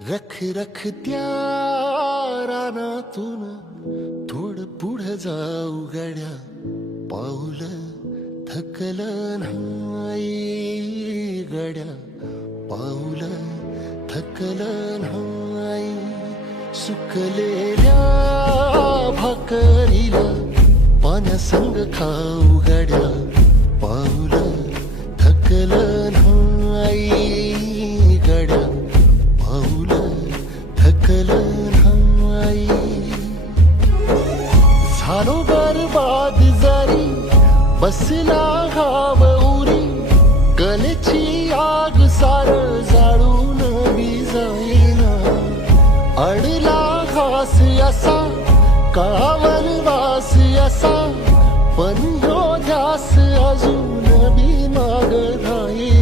रख रख त्या रानातून थोडं पुढं जाऊ गड्या, पाऊल थकलं नाही गड्या, पाऊल थकलं नाही. सुकलेल्या भाकरीला पाण्यासंग खाऊ गड्या, पाऊल थकलं नाही गड्या, पाऊल थकलं नाही. झालो बरबाद जरी बसला घाव उरी, कलेची आग सार जाळून बी जाईना. अडला घास असा काळावर वास असा, पण ह्यो ध्यास अजून बी माग राहीना.